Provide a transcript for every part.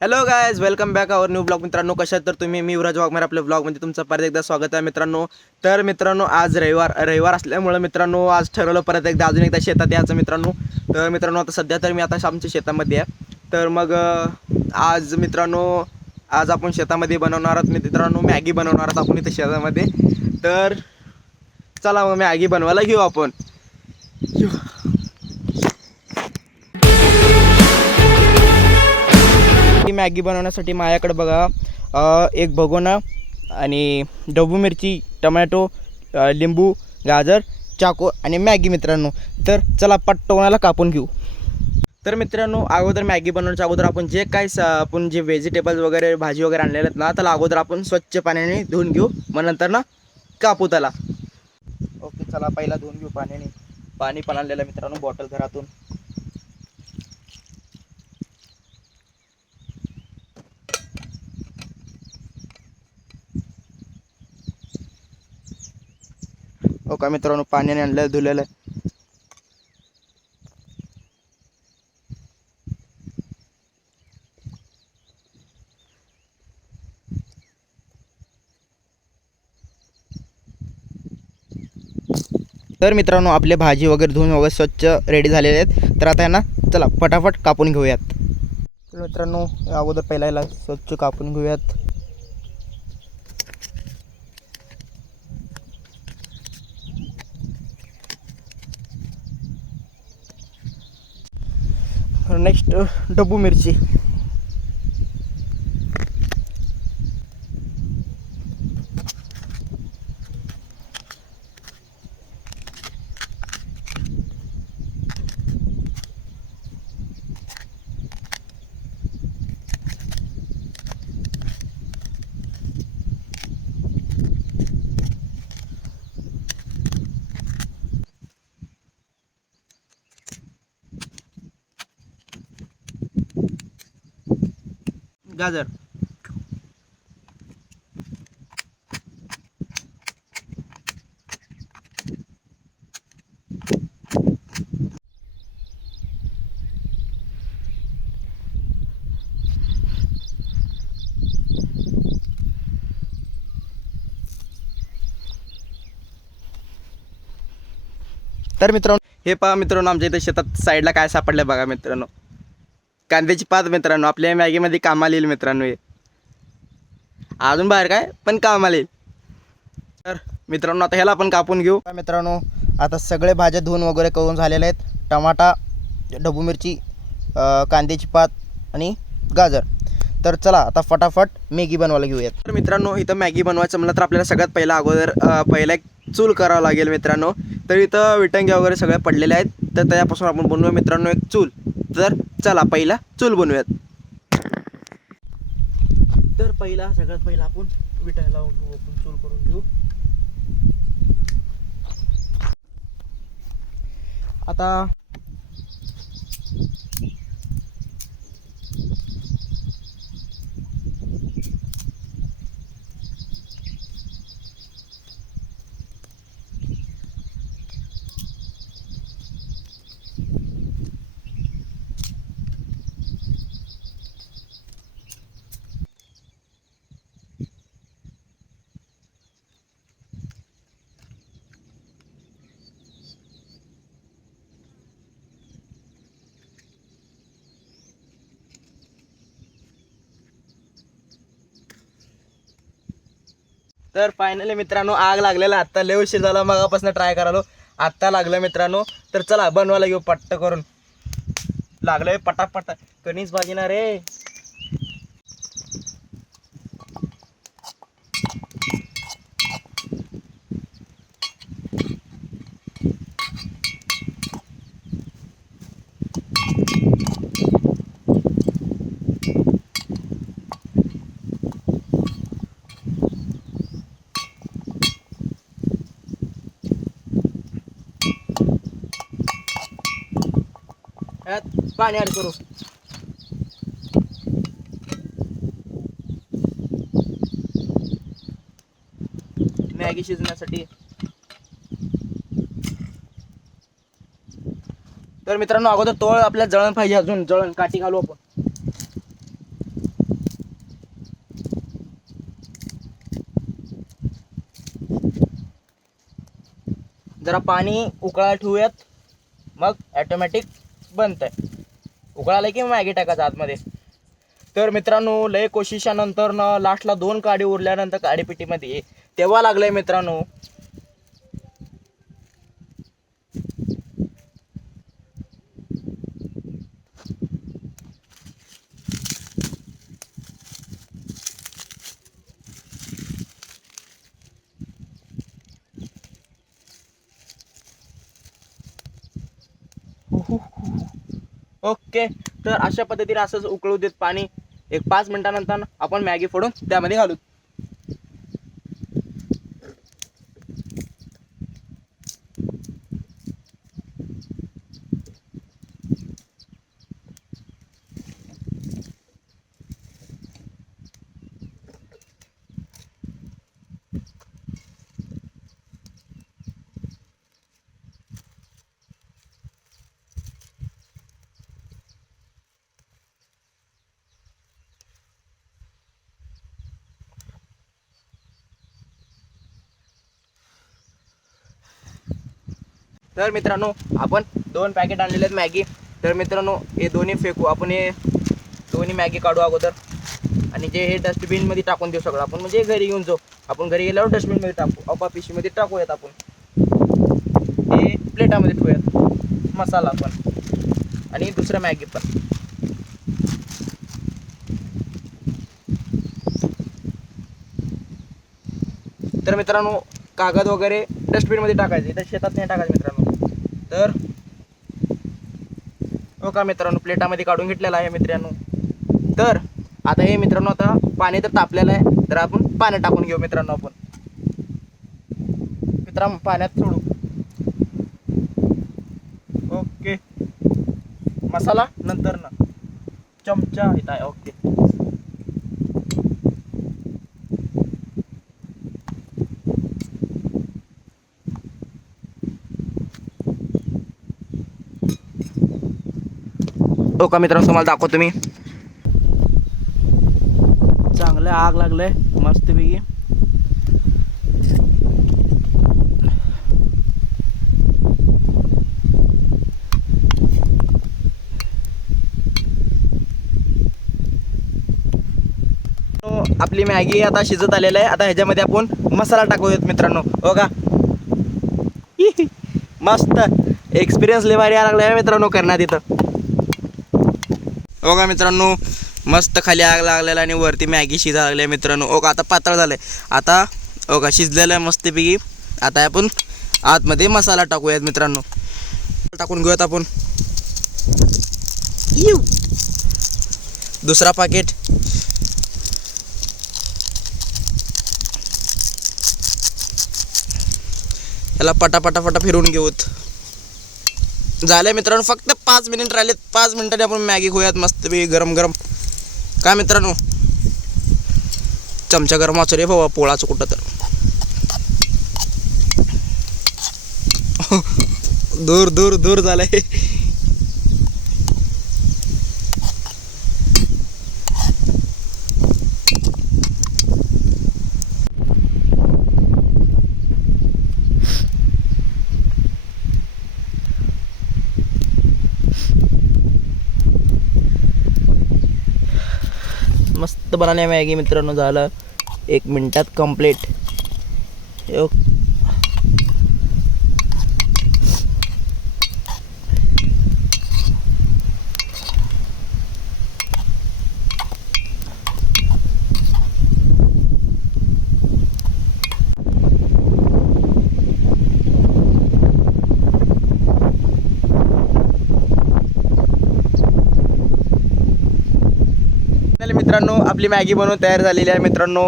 Hello guys, welcome back आवर new blog. मित्रांनो, कशा तर तुम्ही? मी युवराज वाघमारे आपल्या ब्लॉगमध्ये तुमचं परत एकदा स्वागत आहे मित्रांनो. तर मित्रांनो, आज रविवार असल्यामुळे मित्रांनो आज ठरवलं परत एकदा अजून एकदा शेतात यायचं मित्रांनो. तर मित्रांनो, आता सध्या तर मी आता आमच्या शेतामध्ये आहे. तर मग आज मित्रांनो, आज आपण शेतामध्ये बनवणार आहोत मित्रांनो, मॅगी बनवणार आहोत आपण इथे शेतामध्ये. तर चला मग मॅगी बनवायला घेऊ आपण. मॅगी बनवण्यासाठी माझ्याकडे बघा एक भगोना आणि ढबू मिरची, टमॅटो, लिंबू, गाजर, चाकू आणि मॅगी मित्रांनो. तर चला पटकन कापून घेऊ. तर मित्रांनो, अगोदर मॅगी बनवण्याच्या अगोदर आपण जे काय आपण जे व्हेजिटेबल्स वगैरे भाजी वगैरे आणलेले आहेत ना, त्याला अगोदर आपण स्वच्छ पाण्याने धुवून घेऊ, मग नंतर ना कापू त्याला. ओके, चला पहिला धुवून घेऊ पाण्याने. पाणी पण आणलेलं मित्रांनो बॉटल घरातून. हो का मित्रांनो, पाण्याने आणलं धुलेलं. तर मित्रांनो, आपले भाजी वगैरे धुवून वगैरे स्वच्छ रेडी झालेले आहेत. तर आता आहे ना, चला फटाफट कापून घेऊयात. तर मित्रांनो, अगोदर पहिला याला स्वच्छ कापून घेऊयात. नेक्स्ट ढबू मिरची. गाजर. तर मित्रांनो, हे पहा मित्रांनो, आमच्या इथे शेतात साईडला काय सापडलं बघा मित्रांनो. कांद्याची पात मित्रांनो, आपल्या मॅगीमध्ये कामाला येईल मित्रांनो. हे अजून बाहेर काय पण कामाला येईल. तर मित्रांनो, आता ह्याला आपण कापून घेऊ. मित्रांनो, आता सगळे भाज्या धुवून वगैरे करून झालेले आहेत. टमाटा, ढबू मिरची, कांद्याची पात आणि गाजर. तर चला आता फटाफट मॅगी बनवायला घेऊयात. तर मित्रांनो, इथं मॅगी बनवायचं म्हणलं तर आपल्याला सगळ्यात पहिला अगोदर पहिला एक चूल करावं लागेल मित्रांनो. तर इथं विटंग्या वगैरे सगळ्या पडलेल्या आहेत, तर त्यापासून आपण बनवूया मित्रांनो एक चूल. तर चला पहिला चूल बनवूयात. तर सगळ्यात पहिला आपण विटायला लावून घेऊ, आपण चूल करून घेऊ. आता तर फायनली मित्रांनो, आग लागलेला. आत्ता लय उशीर झाला, मगापासून ट्राय करालो, आत्ता लागलं मित्रांनो. तर चला बनवायला घेऊ पट्ट करून. लागलंय पटापट, कणीस भाजीना रे. पाणी ॲड करू. मॅगी शिजण्यासाठी. तर मित्रांनो, अगोदर तोळ आपल्याला जळण पाहिजे, अजून जळण काठी घालू आपण. जरा पाणी उकळायला ठेवूयात, मग ॲटोमॅटिक बनतंय. उकळालं की मॅगी टाकायचं आतमध्ये. तर मित्रांनो लय कोशिशानंतर न लास्टला 2 काडी उरल्यानंतर काडीपिटीमध्ये तेव्हा लागलंय मित्रांनो. ओके, तर अशा पद्धतीने असंच उकळू देत पाणी. एक 5 मिनिटानंतर आपण मॅगी फोडून त्यामध्ये घालू. तर मित्रांनो आपण 2 पॅकेट आणलेले आहेत मॅगी. तर मित्रांनो हे दोन्ही फेकू आपण. हे दोन्ही मॅगी काढू अगोदर आणि जे हे डस्टबिनमध्ये टाकून देऊ सगळं आपण. म्हणजे घरी घेऊन जाऊ आपण. घरी गेल्यावर डस्टबिनमध्ये टाकू. पिशवीमध्ये टाकूयात आपण. हे प्लेटामध्ये ठेवूयात मसाला पण आणि दुसरं मॅगी पण. तर मित्रांनो कागद वगैरे डस्टबिनमध्ये टाकायचे, तर शेतात नाही टाकायचं मित्रांनो. तर हो का मित्रांनो प्लेटामध्ये काढून घेतलेला आहे मित्रांनो. तर आता हे मित्रांनो आता पाणी तर तापलेलं आहे, तर आपण पाण्यात टाकून घेऊ मित्रांनो. आपण मित्रांनो पाण्यात सोडू. ओके, मसाला नंतर ना चमचा इथं आहे. ओके, हो का मित्रांनो तुम्हाला दाखवतो मी. चांगलं आग लागलंय मस्तपैकी. आपली मॅगी आता शिजत आलेलं आहे. आता ह्याच्यामध्ये आपण मसाला टाकूयात मित्रांनो. हो का मस्त एक्सपिरियन्स लय भारी यायला लागला मित्रांनो करण्यात इथं. हो का मित्रांनो मस्त खाली आग लागलेला आणि वरती मॅगी शिजायला लागली मित्रांनो. हो का आता पातळ झालंय. आता हो का शिजलेलं आहे मस्तपैकी. आता आपण आतमध्ये मसाला टाकूयात मित्रांनो. टाकून घेऊयात आपण. दुसरा पाकिट. याला पटापटापटा फिरवून घेऊत. झाले मित्रांनो फक्त 5 मिनिट राहिलेत. 5 मिनिटांनी आपण मॅगी खाऊयात मस्तपैकी गरम गरम. काय मित्रांनो चमचा गरम वाचो रे बाबा पोळाचं कुठं तर. दूर दूर दूर झालंय. मस्त बनाने मॅगी मित्रांनो. झालं 1 मिनिटात कंप्लीट. मित्रांनो आपली मॅगी बनवून तयार झालेली आहे मित्रांनो.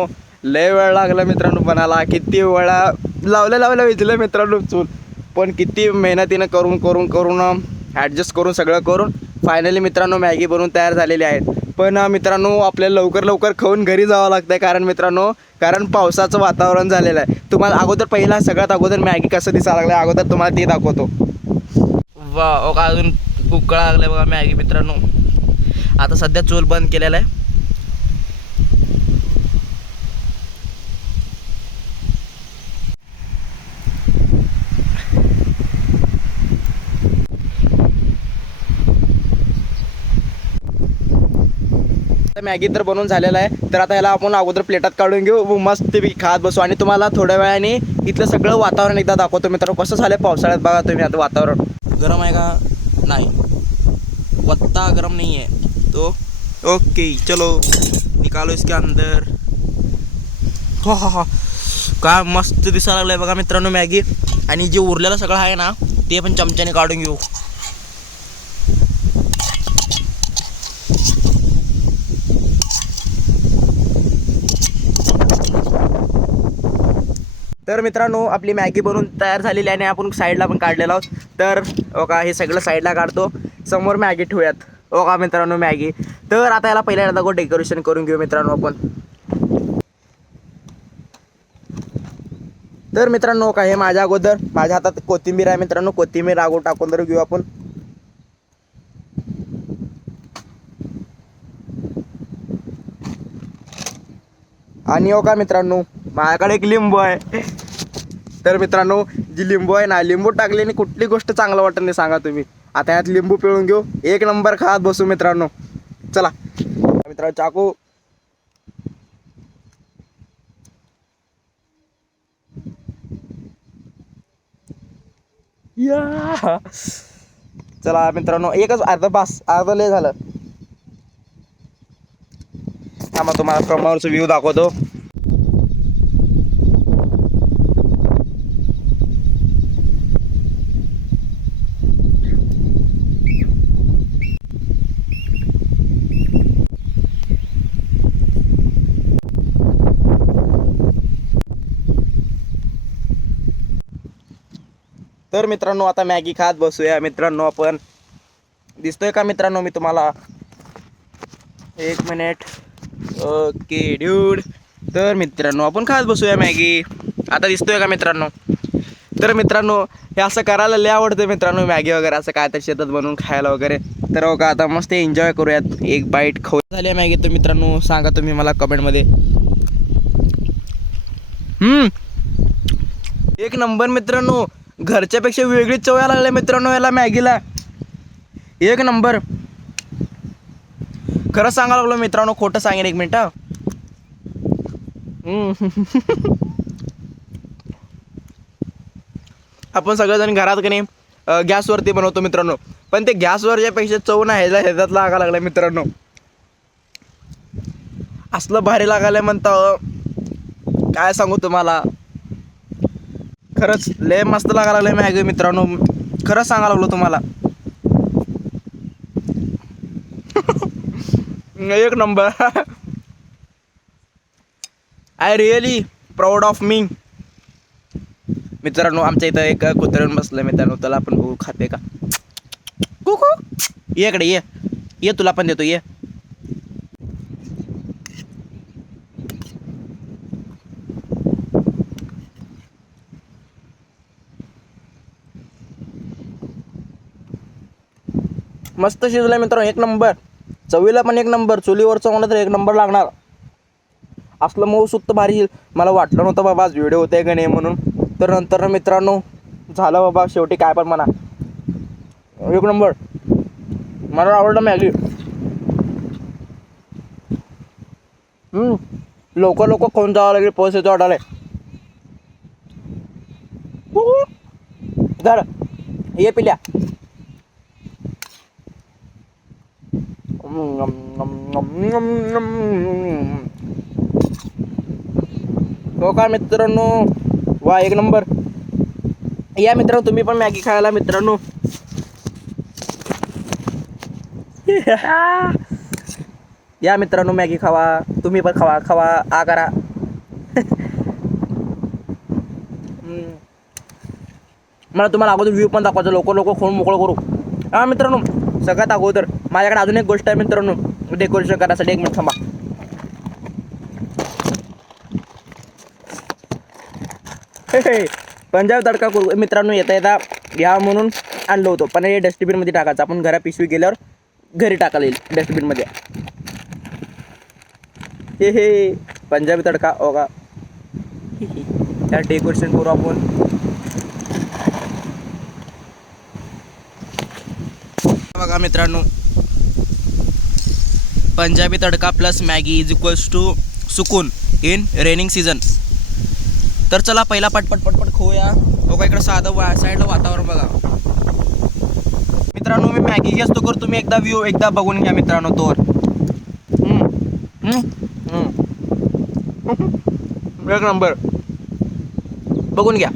लय वेळ लागला मित्रांनो बनायला. किती वेळा लावल्या विजलं मित्रांनो चूल. पण किती मेहनतीनं करून करून करून ॲडजस्ट करून सगळं करून फायनली मित्रांनो मॅगी बनवून तयार झालेली आहेत. पण मित्रांनो आपल्याला लवकर लवकर खाऊन घरी जावं लागतं आहे. कारण पावसाचं वातावरण झालेलं आहे. तुम्हाला अगोदर पहिला सगळ्यात अगोदर मॅगी कसं दिसायला लागलं अगोदर तुम्हाला ते दाखवतो. वा का अजून उकळा लागलं बघा मॅगी मित्रांनो. आता सध्या चूल बंद केलेला आहे. मॅगी तर बनवून झालेला आहे, तर आता ह्याला आपण अगोदर प्लेटात काढून घेऊ, मस्तपैकी खात बसू आणि तुम्हाला थोड्या वेळाने इथलं सगळं वातावरण एकदा दाखवतो मित्रांनो. कसं झालं पावसाळ्यात बघा तुम्ही. आता वातावरण गरम आहे का? नाही, वत्ता गरम नहीं है तो ओके. चलो निकालो इसके अंदर. हा काय मस्त दिसायला लागलंय बघा मित्रांनो मॅगी. आणि जे उरलेलं सगळं आहे ना ते पण चमच्याने काढून घेऊ. तर मित्रांनो आपली मॅगी बनवून तयार झालेली आहे आणि आपण साईडला पण काढलेलो आहोत. तर का हे सगळं साईडला काढतो, समोर मॅगी ठेवूयात. का मित्रांनो मॅगी. तर आता याला पहिल्यांदा डेकोरेशन करून घेऊ मित्रांनो आपण. तर मित्रांनो का हे माझ्या अगोदर माझ्या हातात कोथिंबीर आहे मित्रांनो. कोथिंबीर अगोदर टाकून तर घेऊ आपण. आणि का मित्रांनो माझ्याकडे एक लिंबू आहे. तर मित्रांनो जी लिंबू आहे ना, लिंबू टाकल्याने कुठली गोष्ट चांगलं वाटत नाही सांगा तुम्ही. आता यात लिंबू पिळून घेऊ, एक नंबर खात बसू मित्रांनो. चला मित्रांनो चाकू. या चला मित्रांनो एकच अर्धा बास, अर्धा लय झालं. थांबा तुम्हाला समोरचा व्ह्यू दाखवतो. तर मित्रांनो आता मॅगी खात बसूया मित्रांनो आपण. दिसतोय का मित्रांनो मी तुम्हाला? एक मिनिट. Okay dude. तर मित्रांनो आपण खात बसूया मॅगी. आता दिसतोय का मित्रांनो? तर मित्रांनो हे असं करायला लय आवडतं मित्रांनो, मॅगी वगैरे असं काय तर शेतात बनवून खायला वगैरे. तर हो का आता मस्त एन्जॉय करूयात. एक बाईट खाऊ झाली मॅगी. तर मित्रांनो सांगा तुम्ही मला कमेंटमध्ये. एक नंबर मित्रांनो. घरच्यापेक्षा वेगळीच चव यायला लागल्या मित्रांनो याला मॅगीला. एक नंबर. खरं सांगायला लागलो मित्रांनो, खोटं सांगेन. एक मिनिट. आपण सगळेजण घरात की नाही गॅसवरती बनवतो मित्रांनो, पण ते गॅसवरच्या पेक्षा चव ना ह्याच्यात लागायला लागला मित्रांनो. असलं भारी लागायला म्हणता काय सांगू तुम्हाला. खरंच लय मस्त लागायला लागलं मॅगी मित्रांनो. खरंच सांगायला लागलो तुम्हाला. एक number. I really proud of me. मित्रांनो आमच्या इथं एक कुत्र्यानं बसलं मित्रांनो, त्याला आपण बघू खाते का. कुकू ये इकडे ये, ये तुला पण देतो ये. मस्त शिजलाय मित्रांनो, एक नंबर. चवीला पण एक नंबर. चुलीवरचं म्हणलं तर एक नंबर लागणार. असलं मऊ सुत्त भारी. मला वाटलं नव्हतं बाबा आज व्हिडिओ होते का नाही म्हणून. तर नंतर मित्रांनो झालं बाबा शेवटी काय पण म्हणा. एक नंबर. मला आवडलं मॅगी. लवकर लवकर खाऊन जावं लागेल, पैसे वाटायला. झालं ये पिल्या. हो का मित्रांनो, वा एक नंबर. या मित्रांनो तुम्ही पण मॅगी खायला मित्रांनो. या मित्रांनो मॅगी खावा, तुम्ही पण खावा खावा आ करा. मला तुम्हाला अगोदर व्ह्यू पण दाखवायचं, लवकर लवकर खाऊन मोकळं करू. हा मित्रांनो सगळ्यात अगोदर माझ्याकडे अजून एक गोष्ट आहे मित्रांनो डेकोरेशन करायसाठी. एक मिनिट थांबा. पंजाब तडका करू मित्रांनो. येता येता घ्या म्हणून आणलं होतं, पण हे डस्टबिनमध्ये टाकायचं. आपण घरा पिशवी गेल्यावर घरी टाकायला येईल डस्टबिनमध्ये. हे पंजाबी तडका हो का. त्या डेकोरेशन करू आपण. बघा मित्रांनो Punjabi tadka plus Maggi is equals to सुकून इन रेनिंग सीझन. तर चला पहिला पटपट पटपट खाऊया. बघा इकडं साधं साईडला वातावरण बघा मित्रांनो. मी मॅगी घेतो कर, तुम्ही एकदा व्ह्यू एकदा बघून घ्या मित्रांनो. तोवर एक नंबर बघून घ्या.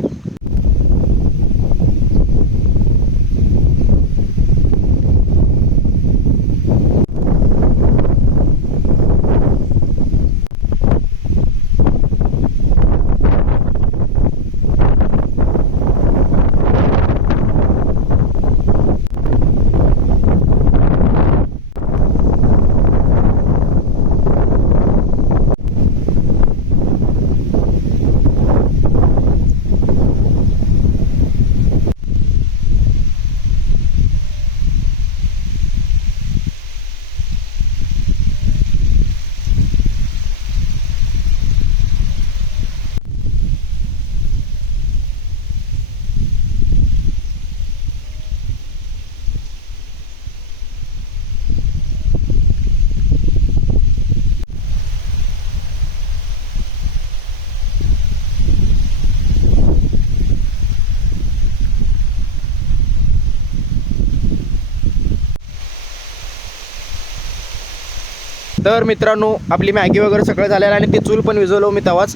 तर मित्रांनो आपली मॅगी वगैरे सगळं झालेलं आणि ते चूल पण विजवलो मी तेव्हाच.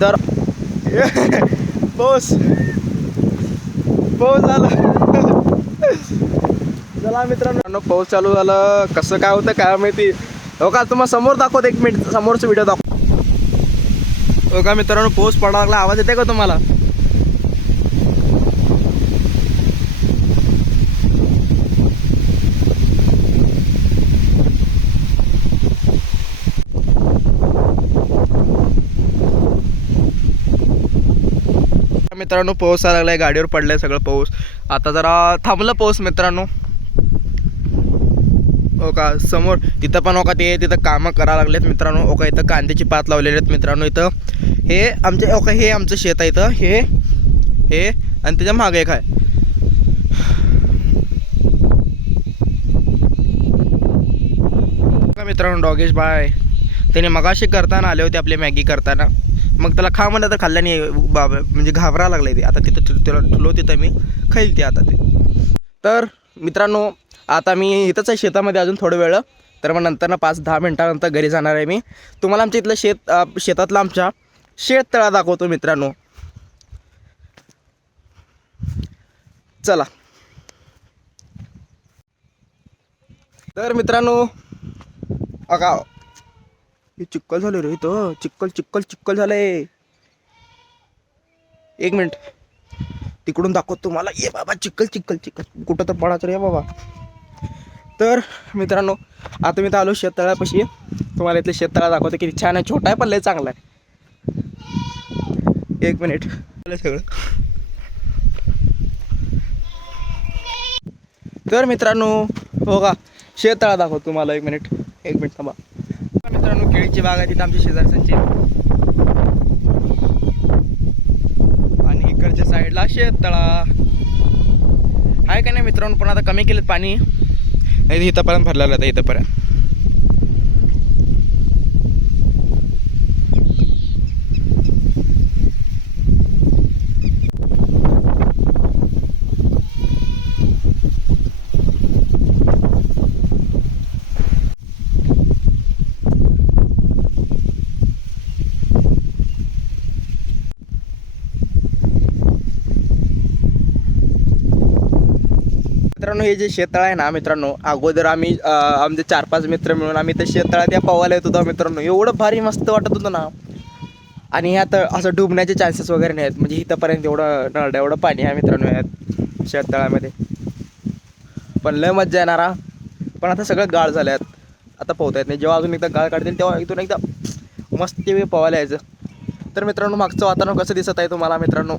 तर पाऊस झाला. चला मित्रांनो पाऊस चालू झालं. कसं काय होतं काय माहिती. हो का तुम्हाला समोर दाखवतो, एक मिनिट समोरचा व्हिडिओ दाखव. हो का मित्रांनो पाऊस पडायला लागला. आवाज येते का तुम्हाला? मित्रांनो पाऊस आला लागलाय, गाडीवर पडलाय सगळं पाऊस. आता जरा थांबलं पाऊस मित्रांनो. हो का समोर तिथं पण हो का ते तिथं कामं करायला लागलेत मित्रांनो. हो का इथं कांद्याची पात लावलेली आहेत मित्रांनो. इथं हे आमचे हो का हे आमचं शेत आहे इथं. हे आणि त्याच्या मागे एक आहे. मित्रांनो डॉगेश बाय त्याने मगाशी करताना आले होते आपली मॅगी करताना. मग त्याला खा म्हणलं तर खाल्लं नाही बाबा, म्हणजे घाबरा लागलाय ते. आता तिथं त्याला ठुलो तिथं मी खाईल ते आता ते. तर मित्रांनो आता मी इथंच आहे शेतामध्ये अजून थोडं वेळ. तर मग नंतर 5-10 मिनटानंतर घरी जाणार आहे मी. तुम्हाला आमच्या इथलं शेतातला आमच्या शेततळा दाखवतो मित्रांनो. चला. तर मित्रांनो अगा हे चिक्कल झालं रे इथं. चिक्कल झालंय. एक मिनिट तिकडून दाखवतो तुम्हाला. ये बाबा चिक्कल कुठं तर पडायचं रे बाबा. तर मित्रांनो आता मी तर आलो शेततळ्यापाशी. तुम्हाला इथले शेततळा दाखवतो किती छान आहे. छोटा आहे पण लय चांगला आहे. एक मिनिट सगळं. तर मित्रांनो हो का शेततळा दाखवतो तुम्हाला. एक मिनिट थांबा. मित्रांनो केळीची बाग आहे तिथं आमच्या शेजारच्यांची. आणि इकडच्या साईडला शेततळा आहे का नाही मित्रांनो. पण आता कमी केलेत पाणी. इथंपर्यंत भरलेलं आहे इथंपर्यंत. मित्रांनो हे जे शेततळा आहे ना मित्रांनो, अगोदर आम्ही आमचे 4-5 मित्र मिळून आम्ही त्या शेततळ्यात त्या पोहायला येत होतो मित्रांनो. एवढं भारी मस्त वाटत होतं ना. आणि ह्यात असं डुबण्याचे चान्सेस वगैरे नाही आहेत. म्हणजे इथंपर्यंत एवढं पाणी आहे मित्रांनो ह्यात शेततळ्यामध्ये. पण लय मज्जा येणार. पण आता सगळं गाळ झाल्यात. आता पोहता येत नाही. जेव्हा अजून एकदा गाळ काढतील तेव्हा इथून एकदा मस्त ते पोहायला यायचं. तर मित्रांनो मागचं वातावरण कसं दिसत आहे तुम्हाला मित्रांनो.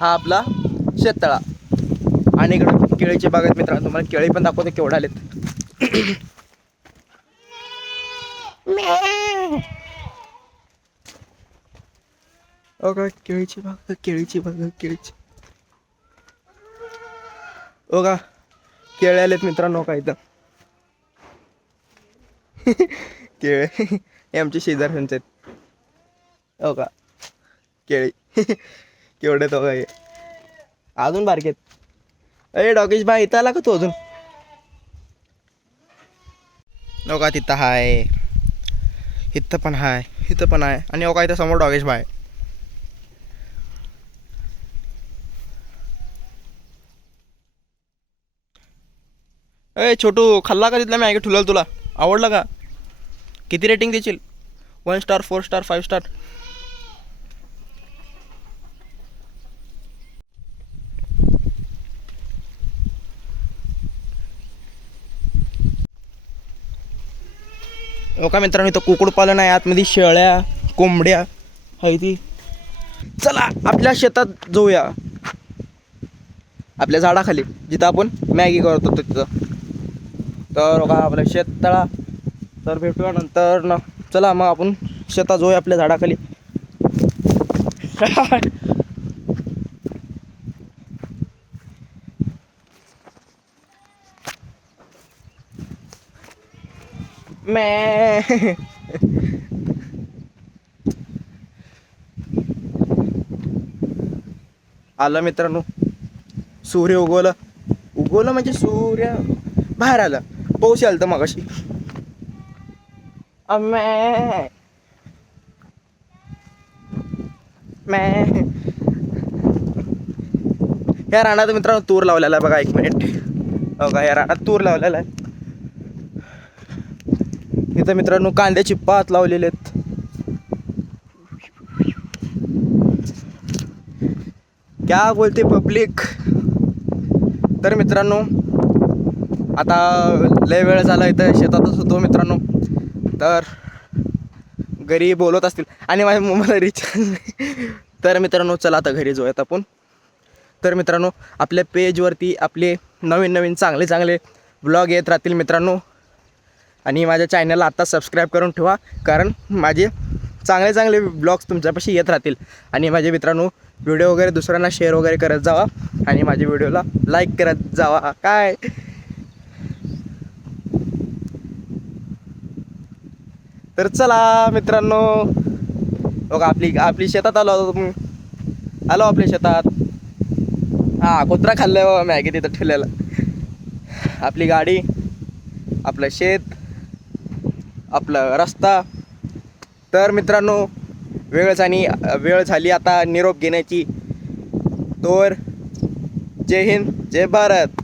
हा आपला शेततळा. आणि इकडं केळीची बाग आहेत मित्रांनो. तुम्हाला केळी पण दाखवते केवढे आलेत. ओका केळीची बाग केळीची. ओका केळे आलेत मित्रांनो काय इथं. केळे हे आमचे शेजारच्यांचे आहेत. हो का केळी केवढे तो काय अजून बारकेत. अरे डॉगेश भाई इथं आला का तू अजून. हो का तिथं हाय, इथं पण हाय, इथं पण आहे आणि हो का इथं समोर डॉगेश भाई. ए छोटू खाल्ला का तिथला मॅगी ठुलाल तुला आवडला का. किती रेटिंग देशील. 1 स्टार 4 स्टार 5 स्टार. हो का मित्रांनो इथं कुक्कुटपालन आहे. आतमध्ये शेळ्या कोंबड्या आहे ती. चला आपल्या शेतात जाऊया, आपल्या झाडाखाली जिथं आपण मॅगी करत होतो तिथं. तर बघा आपलं शेत तळा. तर भेटूया नंतर ना. चला मग आपण शेतात जाऊया आपल्या झाडाखाली. मैं आलं मित्रांनो. सूर्य उगवलं म्हणजे सूर्य बाहेर आलं. पाऊस आलं तर मगाशी. मैं या रानात मित्रांनो तूर लावलेला आहे बघा. 1 मिनिट. हो का या रानात तूर लावलेला आहे. इथं मित्रांनो कांद्याची पात लावलेले आहेत. क्या बोलते पब्लिक. तर मित्रांनो आता लय वेळ झाला इथं शेतातच होतो मित्रांनो. तर घरी बोलत असतील आणि माझ्या मोबाईलला रिचार्ज नाही. तर मित्रांनो चला आता घरी जाऊयात आपण. तर मित्रांनो आपल्या पेजवरती आपले नवीन चांगले चांगले ब्लॉग येत राहतील मित्रांनो. आणि माझ्या चॅनलला आत्ता सबस्क्राईब करून ठेवा, कारण माझे चांगले चांगले ब्लॉग्स तुमच्यापाशी येत राहतील. आणि माझे मित्रांनो व्हिडिओ वगैरे दुसऱ्यांना शेअर वगैरे करत जावा आणि माझ्या व्हिडिओला लाईक करत जावा. काय तर चला मित्रांनो बघा आपली शेतात आलो आपल्या शेतात. हां कुत्रा खाल्लं बाबा मॅगी तिथं ठेवलेला. आपली गाडी, आपलं शेत, आपला रस्ता. तर मित्रांनो वेळ झाली आता निरोप घेण्याची. तोवर जय हिंद जय भारत.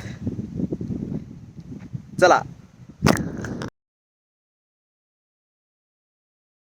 चला.